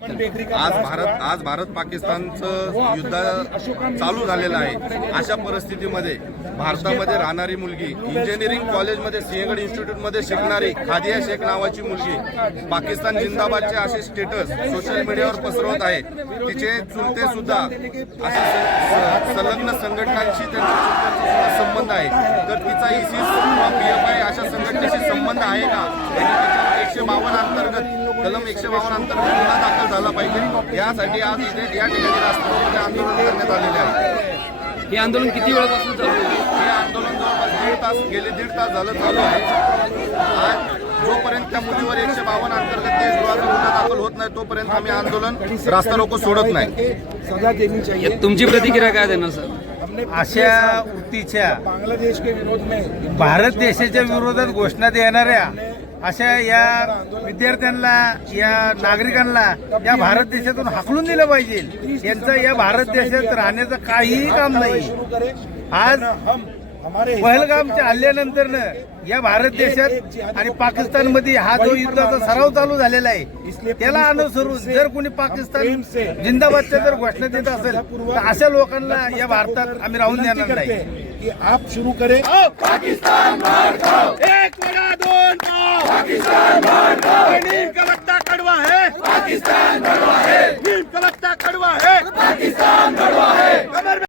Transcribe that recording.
आज भारत पाकिस्तानचं युद्ध चालू झालेलं आहे। अशा परिस्थितीमध्ये भारतामध्ये राहणारी मुलगी, इंजिनिअरिंग कॉलेजमध्ये सिंहगड इन्स्टिट्यूटमध्ये शिकणारी खादिया शेख नावाची मुलगी पाकिस्तान जिंदाबादचे असे स्टेटस सोशल मीडियावर पसरवत आहे। तिचे चुलते सुद्धा अशा संलग्न संघटनांशी त्यांचा संबंध आहे, तर तिचा इसिस किंवा PFI अशा संघटनेशी संबंध आहे का? 152 अंतर्गत कलम 152 अंतर्गत गुन्हा दाखल झाला पाहिजे। यासाठी आज इथे या ठिकाणी राष्ट्रपती आंदोलन करण्यात आलेले आहे। हे आंदोलन किती वेळापासून चालू आहे? हे आंदोलन जवळपास गेले दीड तास झालं चालू आहे। आज जोपर्यंत त्या मुलीवर 152 अंतर्गत देशद्रोहाचा गुन्हा दाखल होत नाही तोपर्यंत आम्ही आंदोलन रास्ता रोको सोडत नाही। सजा देनी चाहिए। तुमची प्रतिक्रिया काय देणार सर? अशा वृत्तीच्या बांगलादेश के विरोध में भारत देशाच्या विरोधात घोषणा देणाऱ्या अशा या विद्यार्थ्यांना, या नागरिकांना या भारत देशातून हाकलून दिलं पाहिजे। यांचं या भारत देशात राहण्याचं काहीही काम नाही। आज पहलगामच्या हल्ल्यानंतर या भारत देशात आणि पाकिस्तानमध्ये हा जो युद्धाचा सराव चालू झालेला आहे त्याला अनुसरून जर कोणी पाकिस्तान जिंदाबादच्या जर घोषणा देत असेल तर अशा लोकांना या भारतात आम्ही राहून देणार नाही। कि आप शुरू करें पाकिस्तान मार खाओ, एक बड़ा दोन पाओ, पाकिस्तान मार खाओ। नीम का लगता कड़वा है, पाकिस्तान कड़वा है। नीम का लगता कड़वा है, पाकिस्तान कड़वा है। कमर